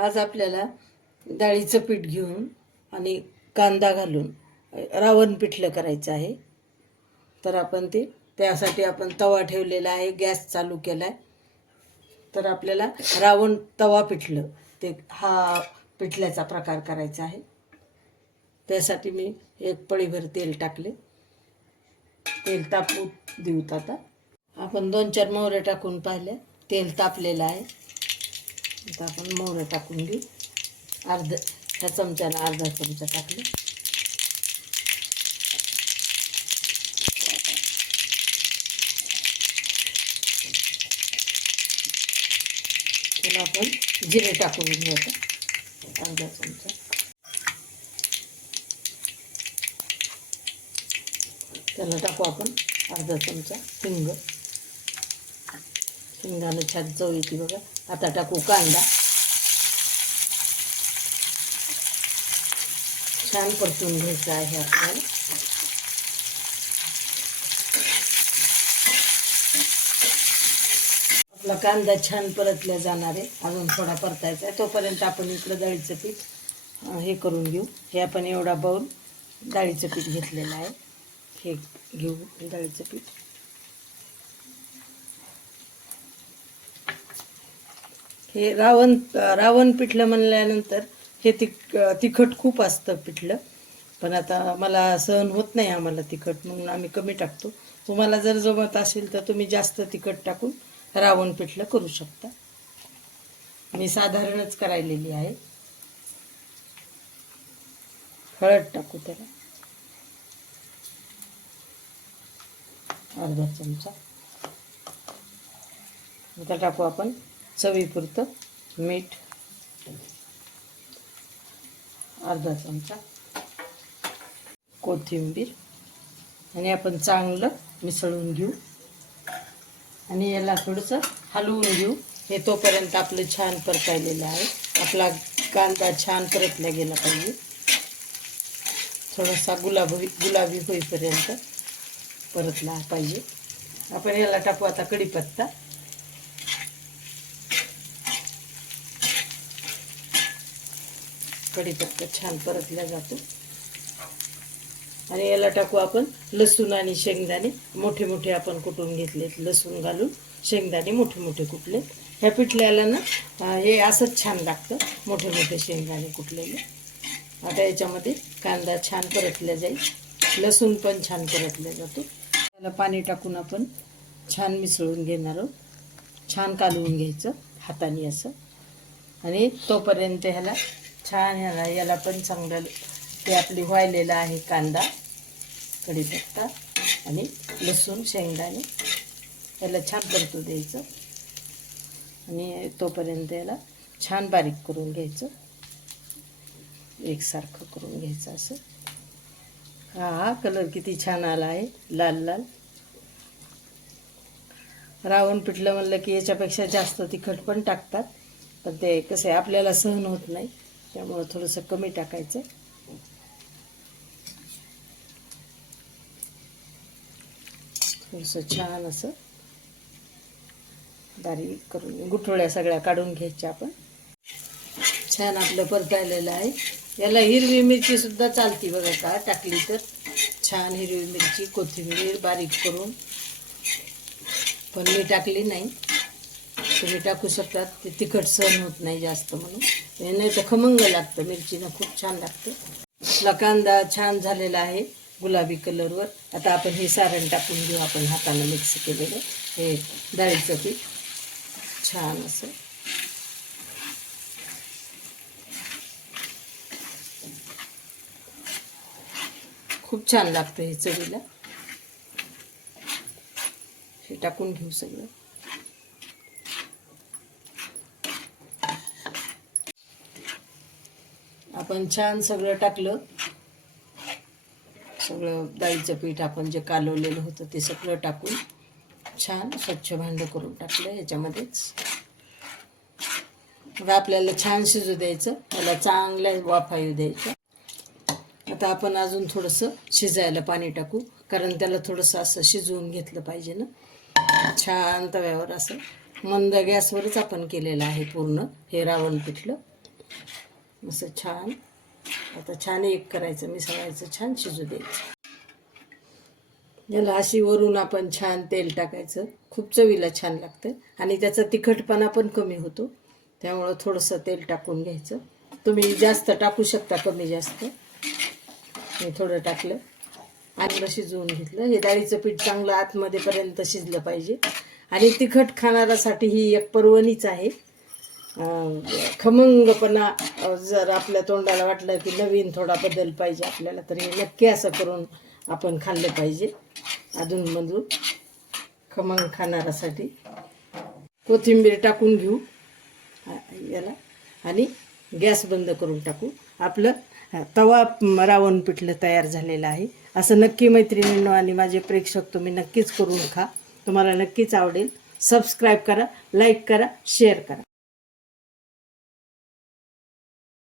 आज आपल्याला डाळीचं पीठ घेऊन आणि कांदा घालून रावण पिठलं करायचं आहे. तर आपण ते त्यासाठी आपण तवा ठेवलेला आहे गॅस चालू केला आहे तर आपल्याला रावण तवा पिठलं ते हा पिठल्याचा प्रकार करायचा आहे. त्यासाठी मी एक पळीभर तेल टाकले. तेल तापू देऊत आता. आपण दोन चार मोहरे टाकून पाहिले तेल तापलेलं आहे. आता आपण मोहरं टाकून घेऊ अर्ध ह्या चमच्यानं अर्धा चमचा टाकले. त्याला आपण जिरे टाकून घेऊ आता. अर्धा चमचा. त्याला टाकू आपण अर्धा चमचा हिंग. हिंगानं छान चव येते बघा. आता टाकू कांदा. छान परतून घ्यायचा आहे आपल्याला. आपला कांदा छान परतला जाणार आहे. अजून थोडा परतायचा आहे. तोपर्यंत आपण इकडं डाळीचं पीठ हे करून घेऊ. हे आपण एवढा बाऊल डाळीचं पीठ घेतलेलं आहे. हे घेऊ डाळीचं पीठ. हे रावण रावण पिठलं म्हणल्यानंतर हे तिख तिखट खूप असतं पिठलं. पण आता मला सहन होत नाही आम्हाला तिखट म्हणून आम्ही कमी टाकतो. तुम्हाला जर जमत असेल तर तुम्ही जास्त तिखट टाकून रावण पिठलं करू शकता. मी साधारणच करायलेली आहे. हळद टाकू त्याला. अर्धा चमचा. आता टाकू आपण. चवीपुरतं मीठ अर्धा चमचा कोथिंबीर. आणि आपण चांगलं मिसळून घेऊ. आणि याला थोडंसं हलवून घेऊ. हे तोपर्यंत आपलं छान परतायलेलं आहे. आपला कांदा छान परतला गेला पाहिजे. थोडासा गुलाबी गुलाबी होईपर्यंत परतला पाहिजे. आपण याला टाकू आता कढीपत्ता. कढीपत्ता छान परतला जातो. आणि याला टाकू आपण लसूण आणि शेंगदाणे. मोठे मोठे आपण कुटून घेतलेत लसूण घालून. शेंगदाणे मोठे मोठे कुटले. ह्या पिठल्याला ना हे असंच छान लागतं. मोठे मोठे शेंगदाणे कुटलेले. आता याच्यामध्ये कांदा छान परतला जाईल. लसूण पण छान परतला जातो. त्याला पाणी टाकून आपण छान मिसळून घेणार आहोत. छान कालवून घ्यायचं हाताने असं. आणि तोपर्यंत ह्याला छान ह्याला याला पण चांगलं ते आपली व्हायलेलं आहे कांदा कढीपत्ता आणि लसूण शेंगदाणे. याला छान परतू द्यायचं. आणि तोपर्यंत याला छान बारीक करून घ्यायचं. एकसारखं करून घ्यायचं असं. हा हा कलर किती छान आला आहे लाल लाल. रावण पिठलं म्हणलं की याच्यापेक्षा जास्त तिखट पण टाकतात. पण ते कसं आहे आपल्याला सहन होत नाही. त्यामुळं थोडंसं कमी टाकायचं. थोडंसं छान असं बारीक करून गुठोळ्या सगळ्या काढून घ्यायच्या आपण. छान आपलं परतायलेलं आहे. याला हिरवी मिरची सुद्धा चालती बघा का टाकली तर. छान हिरवी मिरची कोथिंबीर बारीक करून. पण मी टाकली नाही. तुम्ही टाकू शकतात. ते तिखट सहन होत नाही जास्त म्हणून. हे नाही तर खमंग लागतं. मिरचीनं खूप छान लागतं. आपला कांदा छान झालेला आहे गुलाबी कलरवर. आता आपण हे सारण टाकून घेऊ. आपण हाताला मिक्स केलेलं. हे डाळीचं पीठ. छान असं. खूप छान लागतं हे चवीला. हे टाकून घेऊ सगळं. आपण छान सगळं टाकलं. सगळं डाळीचं पीठ आपण जे कालवलेलं होतं ते सगळं टाकून छान स्वच्छ भांडं करून टाकलं याच्यामध्येच. मग आपल्याला छान शिजू द्यायचं. त्याला चांगल्या वाफा येऊ द्यायच्या आता आपण अजून थोडंसं शिजायला पाणी टाकू. कारण त्याला थोडंसं असं शिजवून घेतलं पाहिजे ना. छान तव्यावर असं मंद गॅसवरच आपण केलेलं आहे पूर्ण हे रावण पिठलं. असं छान. आता छान एक करायचं मिसळायचं छान शिजू द्यायचं. याला अशी वरून आपण छान तेल टाकायचं. खूप चवीला छान लागतं आणि त्याचा तिखटपणा पण कमी होतो. त्यामुळं थोडंसं तेल टाकून घ्यायचं. तुम्ही जास्त टाकू शकता कमी जास्त. मी थोडं टाकलं. आणि शिजवून घेतलं. हे डाळीचं पीठ चांगलं आतमध्येपर्यंत शिजलं पाहिजे. आणि तिखट खाणाऱ्यासाठी ही एक पर्वणीच आहे. खमंगपणा जर आपल्या तोंडाला वाटलं की नवीन थोडा बदल पाहिजे आपल्याला तर हे नक्की असं करून आपण खाल्लं पाहिजे. अधूनमधून खमंग खाणाऱ्यासाठी कोथिंबीर टाकून घेऊ. याला. आणि गॅस बंद करून टाकू. आपलं तवा रावण पिठलं तयार झालेलं आहे. असं नक्की मैत्रिणींनो आणि माझे प्रेक्षक तुम्ही नक्कीच करून खा. तुम्हाला नक्कीच आवडेल. सबस्क्राईब करा लाईक करा शेअर करा.